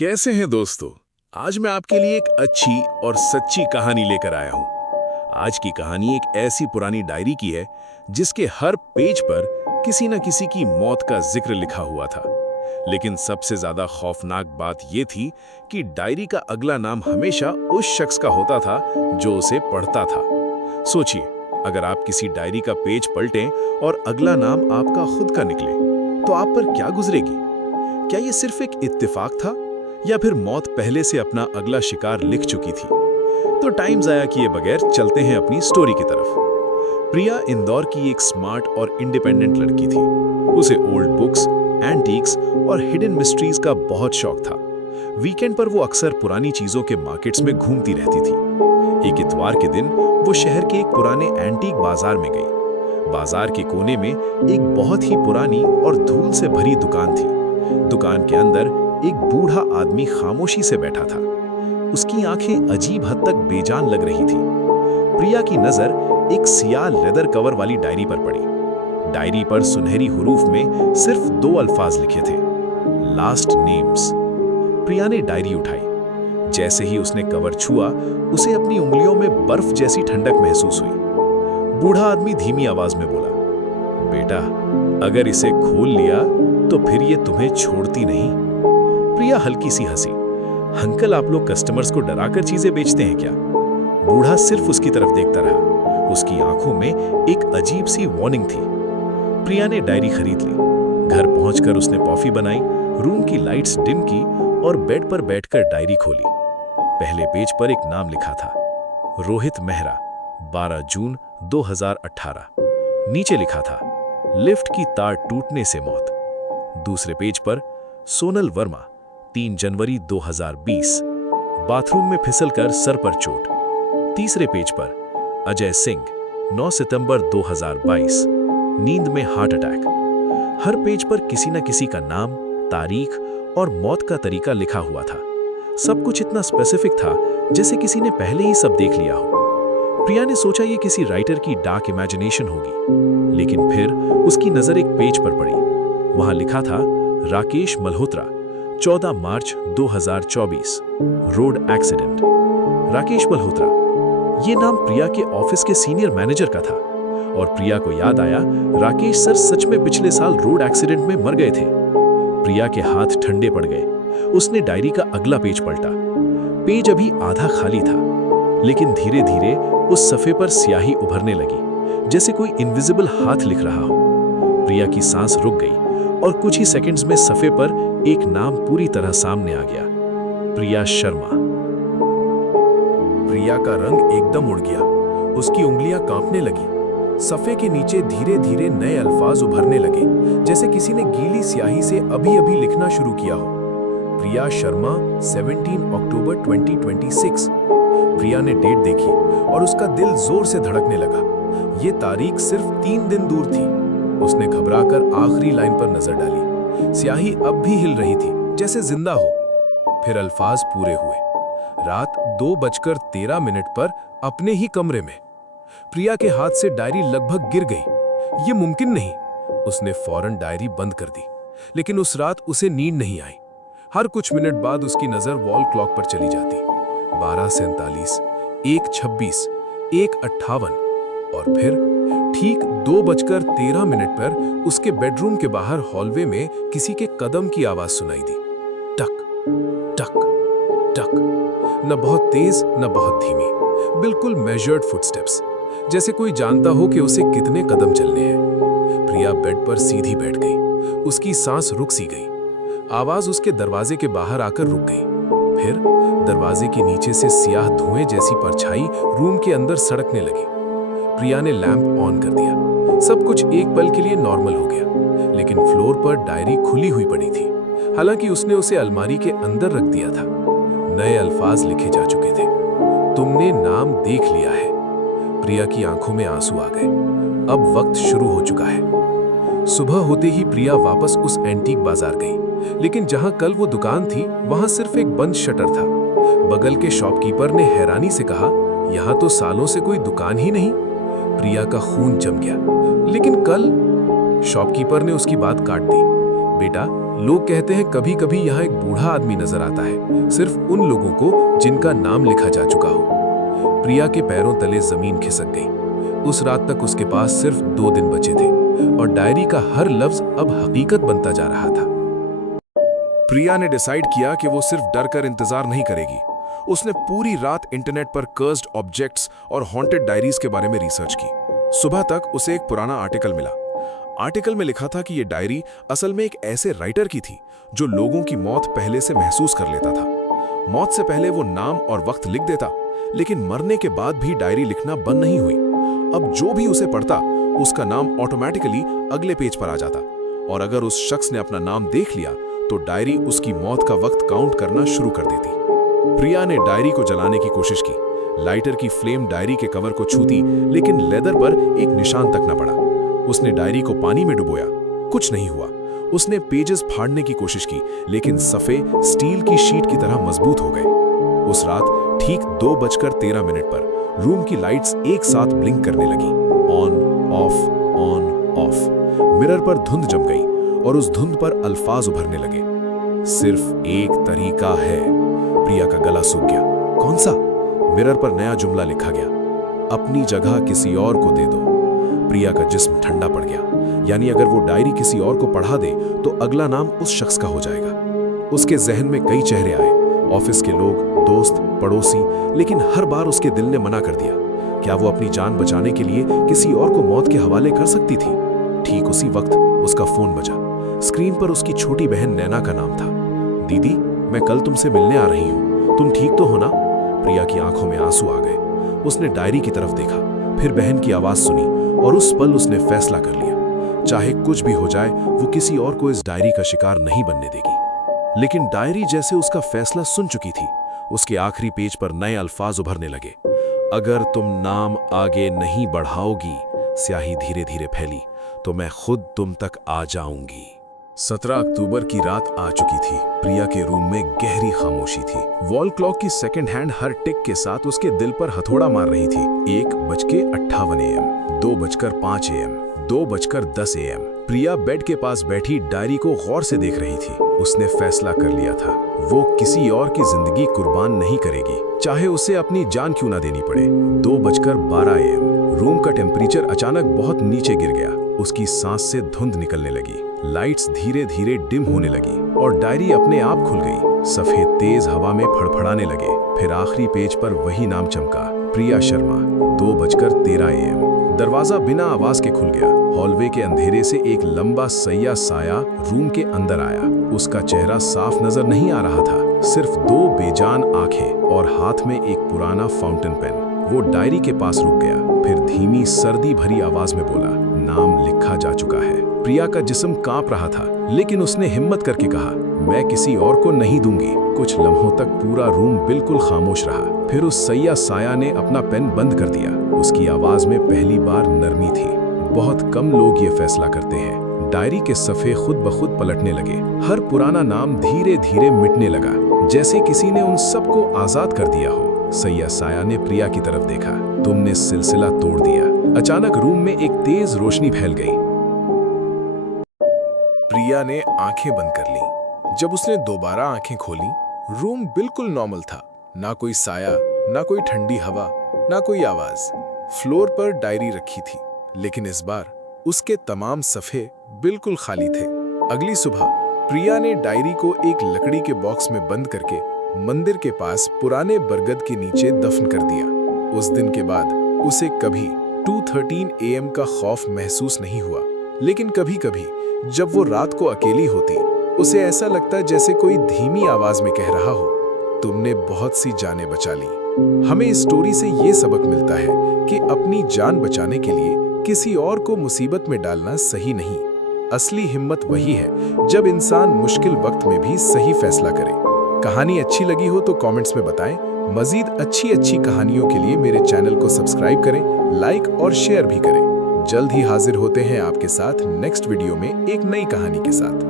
कैसे हैं दोस्तों। आज मैं आपके लिए एक अच्छी और सच्ची कहानी लेकर आया हूं। आज की कहानी एक ऐसी पुरानी डायरी की है जिसके हर पेज पर किसी न किसी की मौत का जिक्र लिखा हुआ था। लेकिन सबसे ज्यादा खौफनाक बात यह थी कि डायरी का अगला नाम हमेशा उस शख्स का होता था जो उसे पढ़ता था। सोचिए, अगर आप किसी डायरी का पेज पलटें और अगला नाम आपका खुद का निकले तो आप पर क्या गुजरेगी? क्या यह सिर्फ एक इत्तेफाक था या फिर मौत पहले से अपना अगला शिकार लिख चुकी थी? तो टाइम जाया किए बगैर चलते हैं अपनी स्टोरी की तरफ। प्रिया इंदौर की एक स्मार्ट और इंडिपेंडेंट लड़की थी। उसे ओल्ड बुक्स, एंटीक्स और हिडन मिस्ट्रीज का बहुत शौक था। वीकेंड पर वो अक्सर पुरानी चीजों के मार्केट्स में घूमती रहती थी। एक इतवार के दिन वो शहर के एक पुराने एंटीक बाजार में गई। बाजार के कोने में एक बहुत ही पुरानी और धूल से भरी दुकान थी। दुकान के अंदर एक बूढ़ा आदमी खामोशी से बैठा था। उसकी आंखें अजीब हद तक बेजान लग रही थी। प्रिया की नजर एक सियाह लेदर कवर वाली डायरी पर पड़ी। डायरी पर सुनहरी हुरूफ में सिर्फ 2 अल्फाज लिखे थे, लास्ट नेम्स। प्रिया ने डायरी उठाई। जैसे ही उसने कवर छुआ, उसे अपनी उंगलियों में बर्फ जैसी ठंडक महसूस हुई। बूढ़ा आदमी धीमी आवाज में बोला, बेटा, अगर इसे खोल लिया तो फिर ये तुम्हें छोड़ती नहीं। प्रिया हल्की सी हंसी। अंकल, आप लोग कस्टमर्स को डराकर चीजें बेचते हैं क्या? बूढ़ा सिर्फ उसकी तरफ देखता रहा। उसकी आंखों में एक अजीब सी वार्निंग थी। प्रिया ने डायरी खरीद ली। घर पहुंचकर उसने कॉफी बनाई, रूम की लाइट्स डिम की और बेड पर बैठकर डायरी खोली। पहले पेज पर एक नाम लिखा था, रोहित मेहरा, 12 जून 2018। नीचे लिखा था, लिफ्ट की तार टूटने से मौत। दूसरे पेज पर सोनल वर्मा, 3 जनवरी 2020, बाथरूम में फिसलकर सर पर चोट। तीसरे पेज पर अजय सिंह, 9 सितंबर 2022, नींद में हार्ट अटैक। हर पेज पर किसी न किसी का नाम, तारीख और मौत का तरीका लिखा हुआ था। सब कुछ इतना स्पेसिफिक था जैसे किसी ने पहले ही सब देख लिया हो। प्रिया ने सोचा ये किसी राइटर की डार्क इमेजिनेशन होगी, लेकिन फिर उसकी नजर एक पेज पर पड़ी। वहां लिखा था, राकेश मल्होत्रा, 14 मार्च 2024, रोड एक्सीडेंट। राकेश मल्होत्रा, ये नाम प्रिया के ऑफिस के सीनियर मैनेजर का था और प्रिया को याद आया, राकेश सर सच में पिछले साल रोड एक्सीडेंट में मर गए थे। प्रिया के हाथ ठंडे पड़ गए। उसने डायरी का अगला पेज पलटा। पेज अभी आधा खाली था, लेकिन धीरे धीरे उस सफ़े पर स्याही उभरने लगी, जैसे कोई इनविजिबल हाथ लिख रहा हो। प्रिया की सांस रुक गई और कुछ ही सेकंड्स में सफ़े पर एक नाम पूरी तरह सामने आ गया, प्रिया शर्मा। प्रिया का रंग एकदम उड़ गया। उसकी उंगलियां कांपने लगी। सफ़े के नीचे धीरे धीरे नए अल्फाज उभरने लगे, जैसे किसी ने गीली स्याही से अभी अभी लिखना शुरू किया हो। प्रिया शर्मा, 17 अक्टूबर 2026। प्रिया ने डेट देखी और उसका दिल जोर से धड़कने लगा। ये तारीख सिर्फ 3 दिन दूर थी। उसने घबराकर आखिरी लाइन पर नजर डाली। स्याही अब भी हिल रही थी, जैसे जिंदा हो। फिर अल्फाज पूरे हुए, रात 2:13 पर अपने ही कमरे में। प्रिया के हाथ से डायरी लगभग गिर गई। ये मुमकिन नहीं। उसने फौरन डायरी बंद कर दी, लेकिन उस रात उसे नींद नहीं आई। हर कुछ मिनट बाद उसकी नजर वॉल क्लॉक पर चली जाती। 12:47, 1:26, 1:58 और फिर ठीक 2:13 पर उसके बेडरूम के बाहर हॉलवे में किसी के कदम की आवाज सुनाई दी। टक टक टक, न बहुत तेज न बहुत धीमी, बिल्कुल मेजर्ड फुटस्टेप्स, जैसे कोई जानता हो कि उसे कितने कदम चलने हैं। प्रिया बेड पर सीधी बैठ गई। उसकी सांस रुक सी गई। आवाज उसके दरवाजे के बाहर आकर रुक गई। फिर दरवाजे के नीचे से सियाह धुएं जैसी परछाई रूम के अंदर सड़कने लगी। प्रिया ने लैंप ऑन कर दिया। सब कुछ एक पल के लिए नॉर्मल हो गया, लेकिन फ्लोर पर डायरी खुली हुई पड़ी थी। हालांकि उसने उसे अलमारी के अंदर रख दिया था। नए अल्फाज लिखे जा चुके थे, तुमने नाम देख लिया है। प्रिया की आंखों में आंसू आ गए। अब वक्त शुरू हो चुका है। सुबह होते ही प्रिया वापस उस एंटीक बाजार गई, लेकिन जहां कल वो दुकान थी, वहां सिर्फ एक बंद शटर था। बगल के शॉपकीपर ने हैरानी से कहा, यहां तो सालों से कोई दुकान ही नहीं। प्रिया का खून जम गया। लेकिन कल शॉपकीपर ने उसकी बात काट दी। बेटा, लोग कहते हैं कभी कभी यहाँ एक बूढ़ा आदमी नजर आता है, सिर्फ उन लोगों को जिनका नाम लिखा जा चुका हो। प्रिया के पैरों तले जमीन खिसक गई। उस रात तक उसके पास सिर्फ 2 दिन बचे थे और डायरी का हर लफ्ज अब हकीकत बनता जा रहा था। प्रिया ने डिसाइड किया कि वो सिर्फ डर कर इंतजार नहीं करेगी। उसने पूरी रात इंटरनेट पर कर्स्ड ऑब्जेक्ट्स और हॉन्टेड डायरीज के बारे में रिसर्च की। सुबह तक उसे एक पुराना आर्टिकल मिला। आर्टिकल में लिखा था कि ये डायरी असल में एक ऐसे राइटर की थी जो लोगों की मौत पहले से महसूस कर लेता था। मौत से पहले वो नाम और वक्त लिख देता, लेकिन मरने के बाद भी डायरी लिखना बंद नहीं हुई। अब जो भी उसे पढ़ता, उसका नाम ऑटोमेटिकली अगले पेज पर आ जाता, और अगर उस शख्स ने अपना नाम देख लिया तो डायरी उसकी मौत का वक्त काउंट करना शुरू कर देती। प्रिया ने डायरी को जलाने की कोशिश की। लाइटर की फ्लेम डायरी के कवर को छूती, लेकिन लेदर पर एक निशान तक न पड़ा। उसने डायरी को पानी में डुबोया, कुछ नहीं हुआ। उसने पेजेस फाड़ने की कोशिश की, लेकिन सफ़े स्टील की शीट की तरह मजबूत हो गए। उस रात ठीक 2:13 पर रूम की लाइट्स एक साथ ब्लिंक करने लगी। On off. मिरर पर धुंध जम गई और उस धुंध पर अल्फाज उभरने लगे। सिर्फ एक तरीका है। प्रिया का गला सूख गया। कौन सा? मिरर पर नया जुमला लिखा गया, अपनी जगह किसी और को दे दो। प्रिया का जिस्म ठंडा पड़ गया। यानी अगर वो डायरी किसी और को पढ़ा दे तो अगला नाम उस शख्स का हो जाएगा। उसके जहन में कई चेहरे आए, ऑफिस के लोग, दोस्त, पड़ोसी, लेकिन हर बार उसके दिल ने मना कर दिया। क्या वो अपनी जान बचाने के लिए किसी और को मौत के हवाले कर सकती थी? ठीक उसी वक्त उसका फोन बजा। स्क्रीन पर उसकी छोटी बहन नैना का नाम था। दीदी, मैं कल तुमसे मिलने आ रही हूँ, तुम ठीक तो हो ना? प्रिया की आंखों में आंसू आ गए। उसने डायरी की तरफ देखा, फिर बहन की आवाज सुनी, और उस पल उसने फैसला कर लिया। चाहे कुछ भी हो जाए, वो किसी और को इस डायरी का शिकार नहीं बनने देगी। लेकिन डायरी जैसे उसका फैसला सुन चुकी थी, उसके आखिरी पेज पर नए अल्फाज उभरने लगे। अगर तुम नाम आगे नहीं बढ़ाओगी, स्याही धीरे धीरे फैली, तो मैं खुद तुम तक आ जाऊंगी। 17 अक्टूबर की रात आ चुकी थी। प्रिया के रूम में गहरी खामोशी थी। वॉल क्लॉक की सेकंड हैंड हर टिक के साथ उसके दिल पर हथौड़ा मार रही थी। 1:58 AM, 2:05 AM, 2:10 AM। Priya bed के पास बैठी डायरी को गौर से देख रही थी। उसने फैसला कर लिया था, वो किसी और की जिंदगी कुर्बान नहीं करेगी, चाहे उसे अपनी जान क्यों ना देनी पड़े। 2:12 AM। रूम का टेम्परेचर अचानक बहुत नीचे गिर गया। उसकी सांस से धुंध निकलने लगी। लाइट्स धीरे धीरे डिम होने लगी और डायरी अपने आप खुल गई। सफेद तेज हवा में फड़फड़ाने लगे। फिर आखिरी पेज पर वही नाम चमका, प्रिया शर्मा। 2:13 AM। दरवाजा बिना आवाज के खुल गया। हॉलवे के अंधेरे से एक लंबा सैया साया रूम के अंदर आया। उसका चेहरा साफ नजर नहीं आ रहा था, सिर्फ 2 बेजान आंखें और हाथ में एक पुराना फाउंटेन पेन। वो डायरी के पास रुक गया, फिर धीमी सर्दी भरी आवाज में बोला, नाम लिखा जा चुका है। प्रिया का जिस्म कांप रहा था, लेकिन उसने हिम्मत करके कहा, मैं किसी और को नहीं दूंगी। कुछ लम्हों तक पूरा रूम बिल्कुल खामोश रहा। फिर उस सैया साया ने अपना पेन बंद कर दिया। उसकी आवाज में पहली बार नरमी थी। बहुत कम लोग ये फैसला करते हैं। डायरी के सफ़े खुद ब खुद पलटने लगे। हर पुराना नाम धीरे धीरे मिटने लगा, जैसे किसी ने उन सबको आजाद कर दिया हो। सैया साया ने प्रिया की तरफ देखा, तुमने सिलसिला तोड़ दिया। अचानक रूम में एक तेज रोशनी फैल गई। प्रिया ने आंखें बंद कर ली। जब उसने दोबारा आंखें खोली, रूम बिल्कुल नॉर्मल था। ना कोई साया, ना कोई ठंडी हवा, ना कोई आवाज। फ्लोर पर डायरी रखी थी, लेकिन इस बार उसके तमाम सफ़े बिल्कुल खाली थे। अगली सुबह प्रिया ने डायरी को एक लकड़ी के बॉक्स में बंद करके मंदिर के पास पुराने बरगद के नीचे दफन कर दिया। उस दिन के बाद उसे कभी 2:13 AM का खौफ महसूस नहीं हुआ, लेकिन कभी कभी जब वो रात को अकेली होती, उसे ऐसा लगता जैसे कोई धीमी आवाज में कह रहा हो, तुमने बहुत सी जानें बचा ली। हमें इस स्टोरी से ये सबक मिलता है कि अपनी जान बचाने के लिए किसी और को मुसीबत में डालना सही नहीं। असली हिम्मत वही है जब इंसान मुश्किल वक्त में भी सही फैसला करे। कहानी अच्छी लगी हो तो कमेंट्स में बताएं। मजीद अच्छी कहानियों के लिए मेरे चैनल को सब्सक्राइब करें, लाइक और शेयर भी करें। जल्द ही हाजिर होते हैं आपके साथ नेक्स्ट वीडियो में एक नई कहानी के साथ।